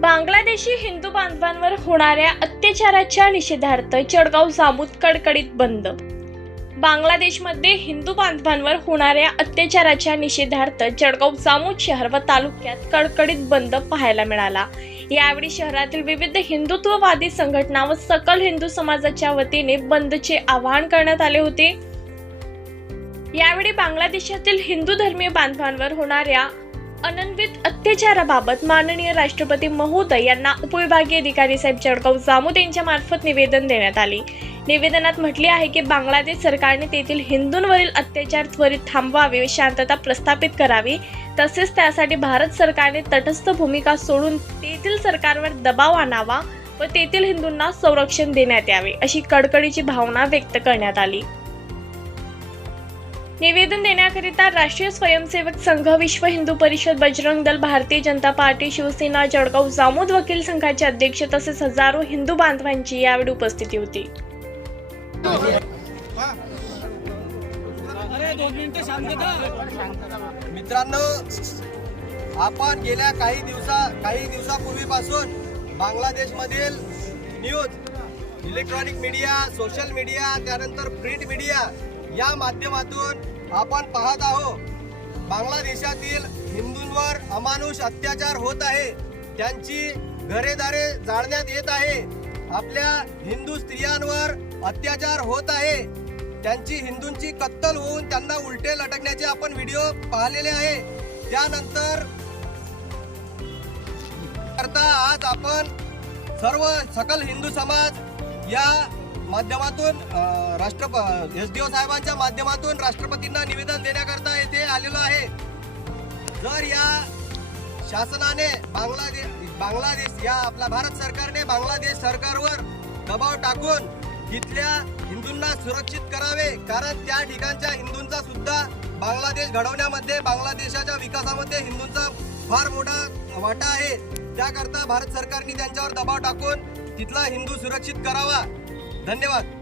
बांगलादेशी हिंदू बांधवांवर होणाऱ्या अत्याचाराच्या निषेधार्थ जळगाव जामूत कडकडीत बंद बांगलादेशमध्ये हिंदू बांधवांवर होणाऱ्या अत्याचाराच्या निषेधार्थ जळगाव जामूद शहर व तालुक्यात कडकडीत बंद पाहायला मिळाला यावेळी शहरातील विविध हिंदुत्ववादी संघटना व सकल हिंदू समाजाच्या वतीने बंदचे आवाहन करण्यात आले होते यावेळी बांगलादेशातील हिंदू धर्मीय बांधवांवर होणाऱ्या अनन्वित अत्याचाराबाबत माननीय राष्ट्रपती महोदय यांना उपविभागीय अधिकारी साहेब जळगाव जामोद यांच्या मार्फत निवेदन देण्यात आले निवेदनात म्हटले आहे की बांगलादेश सरकारने तेथील हिंदूंवरील अत्याचार त्वरित थांबवावे शांतता प्रस्थापित करावी तसेच त्यासाठी भारत सरकारने तटस्थ भूमिका सोडून तेथील सरकारवर दबाव आणावा व तेथील हिंदूंना संरक्षण देण्यात यावे अशी कडकडीची भावना व्यक्त करण्यात आली निवेदन देण्याकरिता राष्ट्रीय स्वयंसेवक संघ विश्व हिंदू परिषद बजरंग दल भारतीय जनता पार्टी शिवसेना जळगाव जामोद वकील संघाचे अध्यक्ष तसेच हजारो हिंदू बांधवांची यावेळी उपस्थिती होती मित्रांनो आपण गेल्या काही दिवसा काही दिवसापूर्वीपासून बांगलादेशमधील news electronic media social media त्यानंतर प्रिंट मीडिया या माध्यमातून आपण पाहत आहोत बांगलादेशातील हिंदूंवर अमानुष अत्याचार होत आहे त्यांची घरेदारे जाळण्यात येत आहे आपल्या हिंदू स्त्रियांवर अत्याचार होत आहे त्यांची हिंदूंची कत्तल होऊन त्यांना उलटे लटकण्याचे आपण व्हिडिओ पाहिलेले आहे त्यानंतर करता आज आपण सर्व सकल हिंदू समाज या माध्यमातून राष्ट्र एस डी ओ साहेबांच्या माध्यमातून राष्ट्रपतींना निवेदन देण्याकरता येथे आलेलो आहे जर या शासनाने बांगलादेश बांगलादेश या आपला भारत सरकारने बांगलादेश सरकारवर दबाव टाकून तिथल्या हिंदूंना सुरक्षित करावे कारण त्या ठिकाणच्या हिंदूंचा सुद्धा बांगलादेश घडवण्यामध्ये बांगलादेशाच्या विकासामध्ये हिंदूंचा फार मोठा वाटा आहे त्याकरता भारत सरकारने त्यांच्यावर दबाव टाकून तिथला हिंदू सुरक्षित करावा धन्यवाद